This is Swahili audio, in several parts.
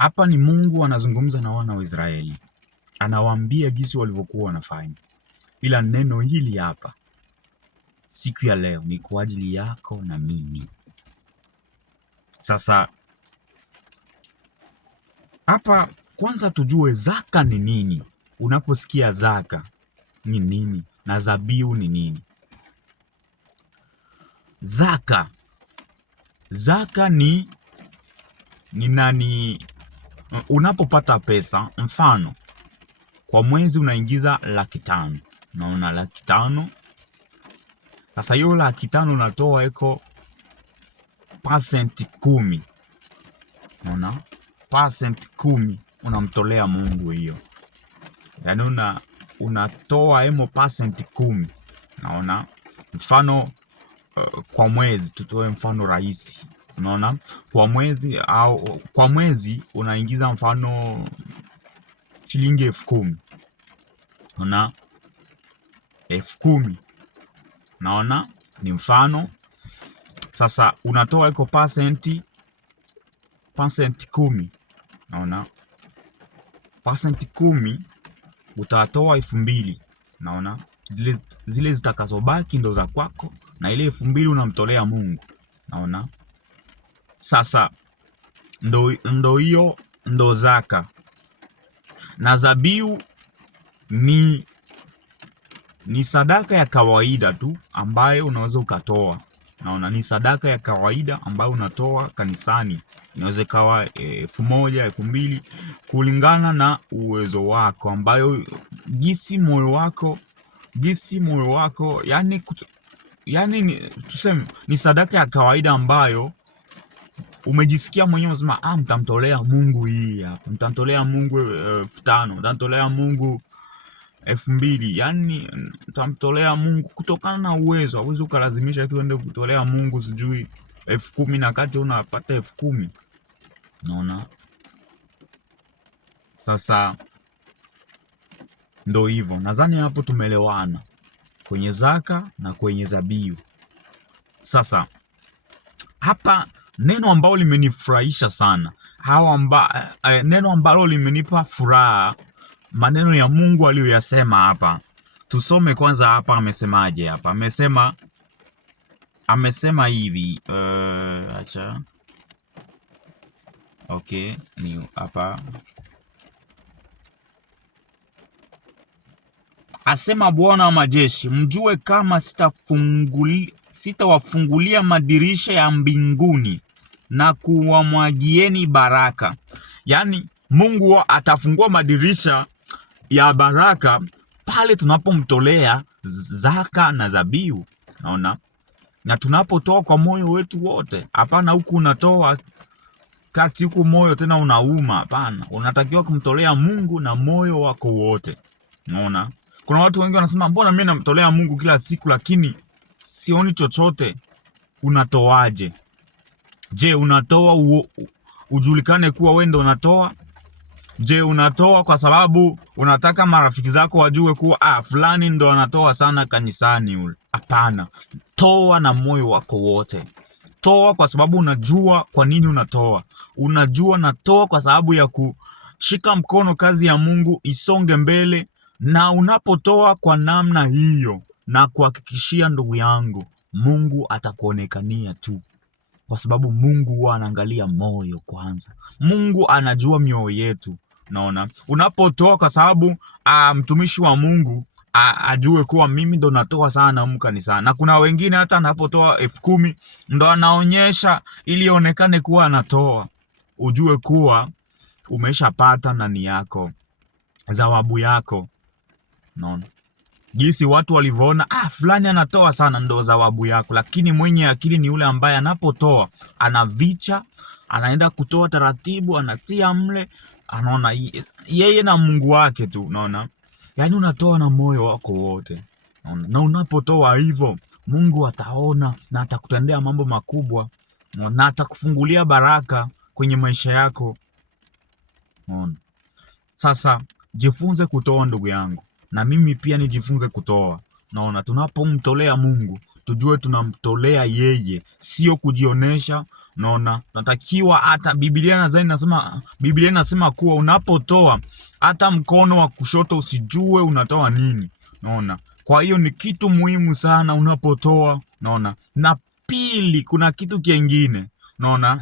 Hapa ni Mungu anazungumza na wana wa Israeli, anawaambia jinsi walivyokuwa wanafanya, ila neno hili hapa siku ya leo ni kwa ajili yako na mimi. Sasa hapa kwanza tujue zaka ni nini. Unaposikia zaka ni nini na zabihu ni nini? Zaka ni nani? Unapopata pesa, mfano kwa mwezi unaingiza 500,000, unaona 500,000. Sasa hiyo 500,000 unatoa eko pasenti 10, unaona, pasenti 10 unamtolea Mungu hiyo. Yaani unatoa emo pasenti 10, unaona. Mfano kwa mwezi, tutoe mfano rahisi, unaona, kwa mwezi unaingiza mfano shilingi 10,000, unaona, 10,000, naona ni mfano. Sasa unatoa iko pasenti 10, naona, pasenti 10 utatoa 2,000, naona. Zile zitakazobaki ndo za kwako na ile 2,000 unamtolea Mungu, naona. Sasa ndo hiyo ndo zaka. Na zabihu ni sadaka ya kawaida tu ambayo unaweza ukatoa, naona. Ni sadaka ya kawaida ambayo unatoa kanisani. Inaweza kawa 1,000, 2,000 kulingana na uwezo wako, ambayo jinsi moyo wako yani tuseme ni sadaka ya kawaida ambayo umejisikia mwenyewe unasema mtamtolea Mungu hii hapa, mtamtolea Mungu 5,000, mtamtolea Mungu 2,000, yani mtamtolea Mungu kutokana na uwezo. Hauwezi ukalazimisha tu uende kutolea Mungu sijui 10,000 na kati unapata 10,000, unaona. Sasa ndo hivyo, nadhani hapo tumeelewana kwenye zaka na kwenye zabihu. Sasa hapa neno ambalo limenifurahisha sana, neno ambalo limenipa furaha, maneno ya Mungu aliyoyasema hapa. Tusome kwanza hapa amesemaje hapa. Amesema hivi, acha. Okay, ni hapa. Asema Bwana wa majeshi, mjue kama sitawafungulia madirisha ya mbinguni na kuwamwagieni baraka. Yaani Mungu atafungua madirisha ya baraka pale tunapomtolea zaka na zabihu, naona. Na tunapotoa kwa moyo wetu wote. Hapana huku unatoa kati huku moyo tena unauma, hapana. Unatakiwa kumtolea Mungu na moyo wako wote, naona. Kuna watu wengi wanasema mbona mimi namtolea Mungu kila siku lakini sioni chochote. Unatoaje? Je, unatoa ujulikane kuwa wewe ndo unatoa? Je, unatoa kwa sababu unataka marafiki zako wajue kuwa fulani ndo anatoa sana kanisani ule? Hapana. Toa na moyo wako wote. Toa kwa sababu unajua kwa nini unatoa. Unajua natoa kwa sababu ya kushika mkono kazi ya Mungu isonge mbele. Na unapotoa kwa namna hiyo, na kuhakikishia ndugu yangu, Mungu atakuonekania tu, kwa sababu Mungu huwa anaangalia moyo kwanza. Mungu anajua mioyo yetu, naona. Unapotoa kwa sababu mtumishi wa Mungu ajue kuwa mimi ndo natoa sana humu kanisani. Na kuna wengine hata anapotoa 10,000 ndo anaonyesha ili ionekane kuwa anatoa. Ujue kuwa umeshapata nani yako, zawabu yako, naona. Jinsi watu walivyoona fulani anatoa sana ndo zawabu yako. Lakini mwenye akili ni yule ambaye anapotoa anavicha, anaenda kutoa taratibu, anatia mle, anaona yeye na Mungu wake tu, unaona. Yaani unatoa na moyo wako wote, unaona. Na unapotoa hivyo Mungu ataona na atakutendea mambo makubwa, na atakufungulia baraka kwenye maisha yako, unaona. Sasa jifunze kutoa ndugu yangu, na mimi pia nijifunze kutoa, naona. Tunapomtolea Mungu tujue tunamtolea yeye, sio kujionesha. Naona natakiwa, hata Biblia inasema kuwa unapotoa hata mkono wa kushoto usijue unatoa nini. Naona kwa hiyo ni kitu muhimu sana unapotoa. Naona na pili, kuna kitu kingine. Naona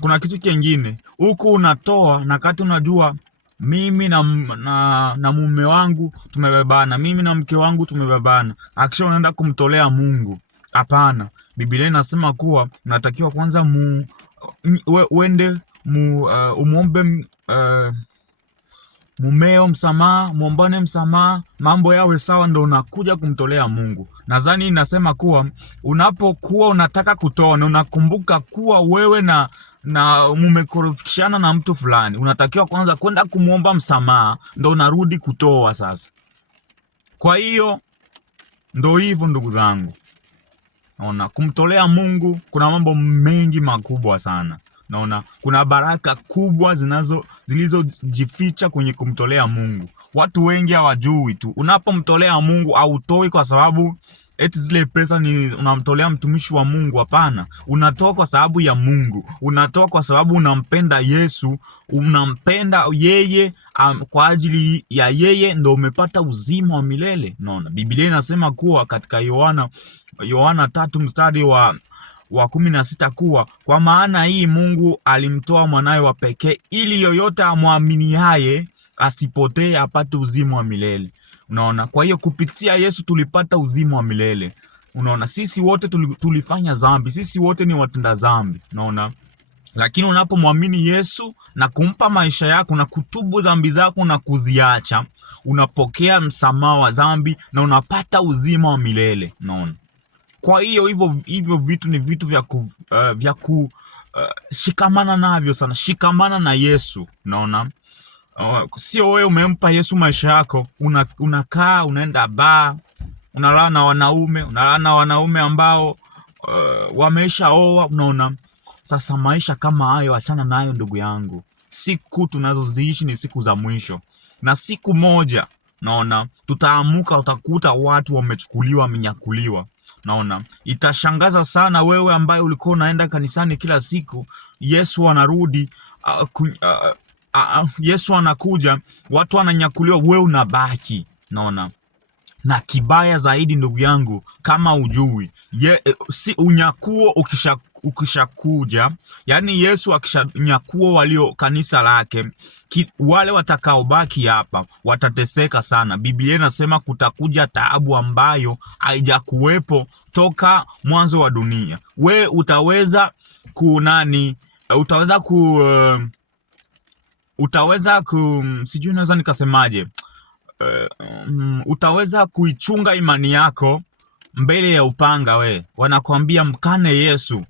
kuna kitu kingine huku unatoa, na kati unajua mimi na mume wangu tumebebana, mimi na mke wangu tumebebana, akisha unaenda kumtolea Mungu. Hapana, Biblia inasema kuwa unatakiwa kwanza uende umuombe mumeo msamaha, muombane msamaha, mambo yawe sawa, ndo unakuja kumtolea Mungu. Nadhani inasema kuwa unapokuwa unataka kutoa na unakumbuka kuwa wewe na mumekorofishana na mtu fulani, unatakiwa kwanza kwenda kumuomba msamaha, ndo unarudi kutoa sasa. Kwa hiyo ndo hivyo ndugu zangu. Naona kumtolea Mungu kuna mambo mengi makubwa sana. Naona kuna baraka kubwa zilizojificha kwenye kumtolea Mungu. Watu wengi hawajui tu. Unapomtolea Mungu hautoi kwa sababu eti zile pesa ni unamtolea mtumishi wa Mungu. Hapana, unatoa kwa sababu ya Mungu. Unatoa kwa sababu unampenda Yesu, unampenda yeye, kwa ajili ya yeye ndo umepata uzima wa milele. Naona Biblia inasema kuwa katika Yohana 3 mstari wa 16 kuwa kwa maana hii Mungu alimtoa mwanawe wa pekee ili yoyote amwaminiaye asipotee, apate uzima wa milele. Unaona, kwa hiyo kupitia Yesu tulipata uzima wa milele. Unaona, sisi wote tulifanya dhambi, sisi wote ni watenda dhambi. Unaona, lakini unapomwamini Yesu na kumpa maisha yako na kutubu dhambi zako na kuziacha, unapokea msamaha wa dhambi na unapata uzima wa milele. Unaona, kwa hiyo hivyo vitu ni vitu vya shikamana navyo sana. Shikamana na Yesu. Unaona, sio wewe umempa Yesu maisha yako, unakaa unaenda baa, unalala na wanaume ambao wameshaoa. Unaona, sasa maisha kama hayo achana nayo ndugu yangu. Siku tunazoziishi ni siku za mwisho, na siku moja naona tutaamuka, utakuta watu wamechukuliwa, wamenyakuliwa. Naona itashangaza sana wewe ambaye ulikuwa unaenda kanisani kila siku. Yesu anarudi, Yesu anakuja, watu wananyakuliwa, wewe unabaki. Naona, na kibaya zaidi ndugu yangu, kama ujui si unyakuo ukishakuja, yani Yesu akishanyakua walio kanisa lake, wale watakaobaki hapa watateseka sana. Biblia inasema kutakuja taabu ambayo haijakuwepo toka mwanzo wa dunia. We utaweza sijui naweza nikasemaje, utaweza kuichunga imani yako mbele ya upanga. Wanakuambia mkane Yesu.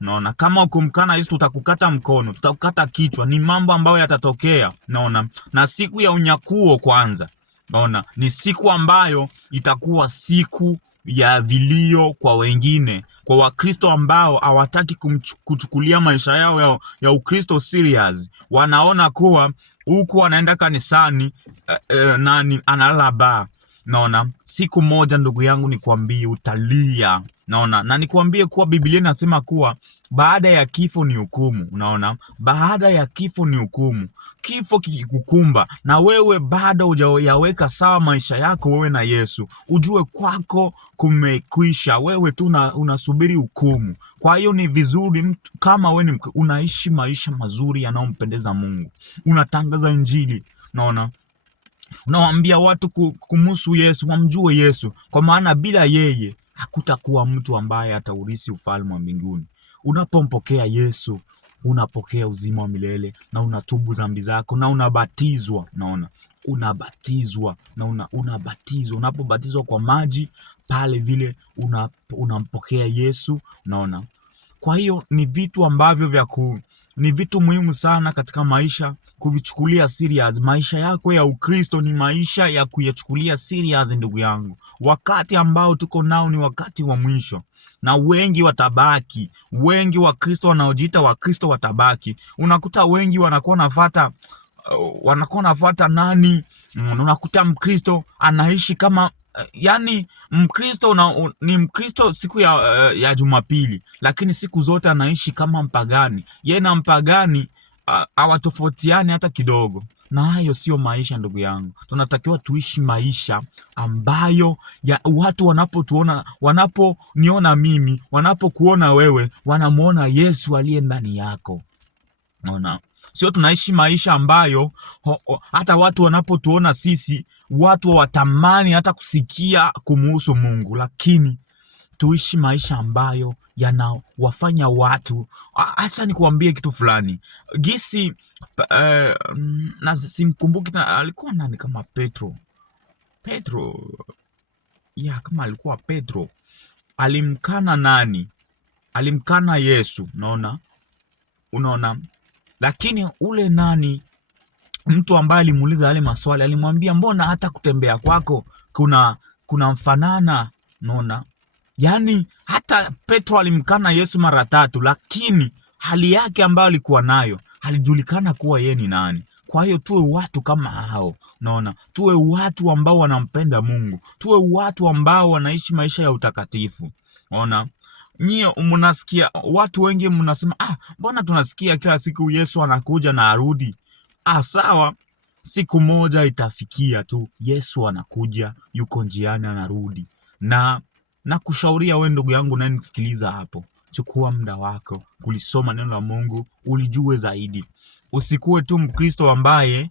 Naona kama ukumkana Yesu tutakukata mkono, tutakukata kichwa. Ni mambo ambayo yatatokea. Naona, na siku ya unyakuo kwanza, naona ni siku ambayo itakuwa siku ya vilio kwa wengine, kwa Wakristo ambao hawataki kuchukulia maisha yao ya Ukristo serious. Wanaona kuwa huku anaenda kanisani nani analala baa. Naona siku moja ndugu yangu nikwambie utalia. Naona, na nikwambie kuwa Biblia inasema kuwa baada ya kifo ni hukumu. Unaona, baada ya kifo ni hukumu. Kifo kikikukumba na wewe bado hujayaweka sawa maisha yako wewe na Yesu, ujue kwako kumekwisha. Wewe tu unasubiri hukumu. Kwa hiyo ni vizuri mtu kama wewe unaishi maisha mazuri yanayompendeza Mungu, unatangaza Injili. Naona, unawaambia watu kumhusu Yesu, wamjue Yesu, kwa maana bila yeye hakutakuwa mtu ambaye ataurithi ufalme wa mbinguni. Unapompokea Yesu, unapokea uzima wa milele na unatubu dhambi zako na unabatizwa. Naona, unabatizwa. Unapobatizwa kwa maji pale vile unampokea Yesu. Naona, kwa hiyo ni vitu ambavyo ni vitu muhimu sana katika maisha kuvichukulia serious. Maisha yako ya Ukristo ni maisha ya kuyachukulia serious ndugu yangu. Wakati ambao tuko nao ni wakati wa mwisho, na wengi watabaki. Wengi wa Kristo wanaojiita wa Kristo watabaki. Unakuta wengi wanakuwa nafuata nani? Unakuta Mkristo anaishi kama yani Mkristo ni Mkristo siku ya Jumapili, lakini siku zote anaishi kama mpagani. Yeye na mpagani hawatofautiani hata kidogo, na hayo sio maisha ndugu yangu. Tunatakiwa tuishi maisha ambayo ya watu wanaponiona mimi, wanapokuona wewe, wanamuona Yesu aliye ndani yako. Naona sio tunaishi maisha ambayo hata watu wanapotuona sisi, watu watamani hata kusikia kumuhusu Mungu, lakini tuishi maisha ambayo yanawafanya watu. Acha nikuambie kitu fulani. Gisi na simkumbuki alikuwa nani, kama Petro ya kama alikuwa Petro, alimkana nani? Alimkana Yesu. Unaona, lakini ule nani, mtu ambaye alimuuliza yale maswali, alimwambia mbona hata kutembea kwako kuna mfanana. Unaona, yani hata Petro alimkana Yesu mara 3, lakini hali yake ambayo alikuwa nayo alijulikana kuwa yeye ni nani. Kwa hiyo tuwe watu kama hao. Unaona, tuwe watu ambao wanampenda Mungu, tuwe watu ambao wanaishi maisha ya utakatifu. Unaona, nyie mnasikia watu wengi mnasema mbona tunasikia kila siku Yesu anakuja na arudi. Sawa, siku moja itafikia tu Yesu anakuja, yuko njiani, anarudi. Na kushauria wewe ndugu yangu na nisikiliza hapo, chukua muda wako kulisoma neno la Mungu, ulijue zaidi. Usikuwe tu Mkristo ambaye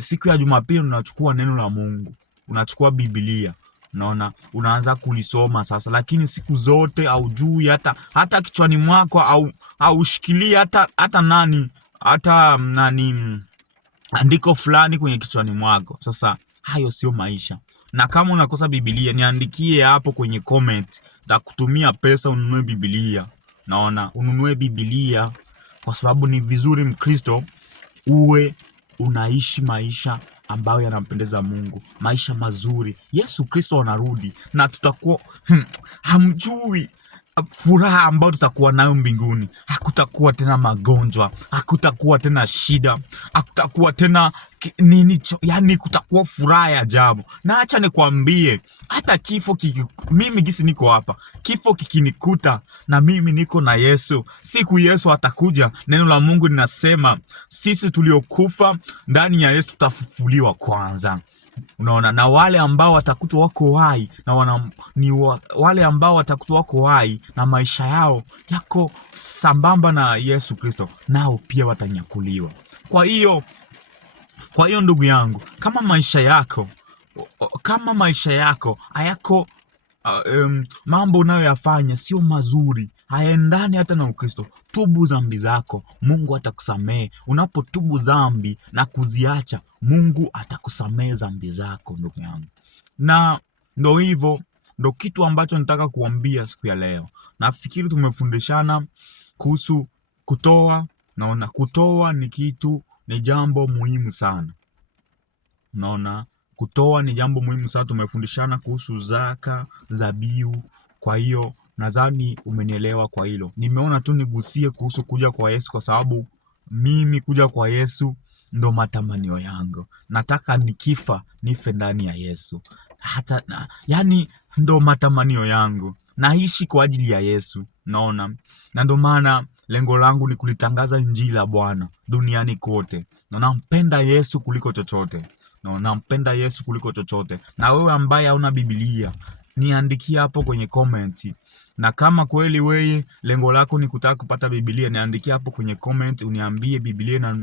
siku ya Jumapili unachukua neno la Mungu, unachukua Biblia, unaona, unaanza kulisoma sasa, lakini siku zote haujui hata kichwani mwako au shikilia hata nani andiko fulani kwenye kichwani mwako. Sasa hayo sio maisha. Na kama unakosa Biblia, niandikie hapo kwenye comment, nitakutumia pesa ununue Biblia. Naona ununue Biblia, kwa sababu ni vizuri Mkristo uwe unaishi maisha ambayo yanampendeza Mungu, maisha mazuri. Yesu Kristo anarudi na tutakuwa hamjui furaha ambayo tutakuwa nayo mbinguni. Hakutakuwa tena magonjwa, hakutakuwa tena shida, hakutakuwa tena yani kutakuwa furaha ya ajabu. Na acha nikwambie, hata kifo mimi gisi niko hapa, kifo kikinikuta na mimi niko na Yesu, siku Yesu atakuja, neno la Mungu linasema sisi tuliokufa ndani ya Yesu tutafufuliwa kwanza. Unaona, na wale ambao watakutwa wako hai wale ambao watakutwa wako hai na maisha yao yako sambamba na Yesu Kristo, nao pia watanyakuliwa. Kwa hiyo ndugu yangu, kama maisha yako hayako mambo unayoyafanya sio mazuri, hayaendani hata na Ukristo, tubu dhambi zako, Mungu atakusamehe. Unapotubu dhambi na kuziacha, Mungu atakusamehe dhambi zako ndugu yangu. Na ndo hivyo, ndo kitu ambacho nataka kuambia siku ya leo. Nafikiri tumefundishana kuhusu kutoa. Naona kutoa ni jambo muhimu sana. Naona kutoa ni jambo muhimu sana. Tumefundishana kuhusu zaka, zabihu. Kwa hiyo nadhani umenielewa kwa hilo. Nimeona tu nigusie kuhusu kuja kwa Yesu, kwa sababu mimi kuja kwa Yesu ndo matamanio yangu. Nataka nikifa nife ndani ya Yesu. Yani ndo matamanio yangu. Naishi kwa ajili ya Yesu. Naona, na ndo maana lengo langu ni kulitangaza injili la Bwana duniani kote. Na nampenda Yesu kuliko chochote. Nampenda Yesu kuliko chochote. Na wewe ambaye hauna Biblia, niandikia hapo kwenye comment. Na kama kweli wewe lengo lako ni kutaka kupata Biblia, niandikia hapo kwenye comment, uniambie Biblia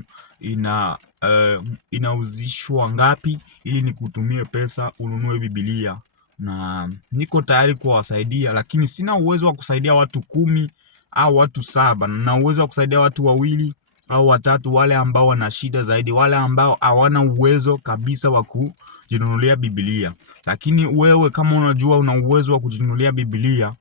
inauzishwa ngapi, ili nikutumie pesa ununue Biblia. Na niko tayari kuwasaidia, lakini sina uwezo wa kusaidia watu 10 au watu 7. Na uwezo wa kusaidia watu 2 au 3, wale ambao wana shida zaidi, wale ambao hawana uwezo kabisa wa kujinunulia Biblia. Lakini wewe kama unajua una uwezo wa kujinunulia Biblia,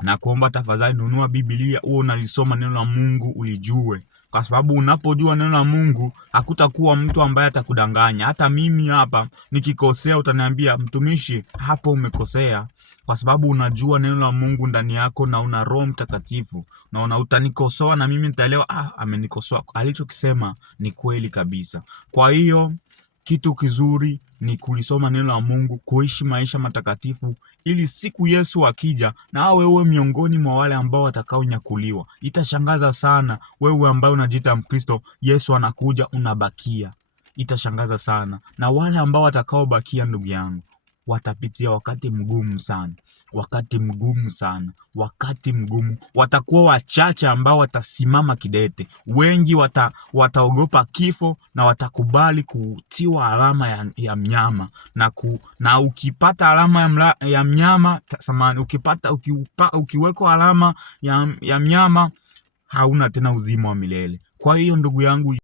na kuomba tafadhali nunua Biblia, uwe unalisoma neno la Mungu ulijue. Kwa sababu unapojua neno la Mungu, hakutakuwa mtu ambaye atakudanganya. Hata mimi hapa nikikosea utaniambia, mtumishi, hapo umekosea. Kwa sababu unajua neno la Mungu ndani yako na una Roho Mtakatifu. Na utanikosoa na mimi nitaelewa, amenikosoa, alichokisema ni kweli kabisa. Kwa hiyo kitu kizuri ni kulisoma neno la Mungu, kuishi maisha matakatifu, ili siku Yesu akija na wewe miongoni mwa wale ambao watakaonyakuliwa. Itashangaza sana wewe ambaye unajiita Mkristo, Yesu anakuja unabakia. Itashangaza sana. Na wale ambao watakaobakia, ndugu yangu, watapitia wakati mgumu sana. Wakati mgumu. Watakuwa wachache ambao watasimama kidete. Wengi wataogopa kifo na watakubali kutiwa alama ya mnyama. Na ukipata alama ya mnyama, ukiwekwa alama ya mnyama, hauna tena uzima wa milele. Kwa hiyo ndugu yangu,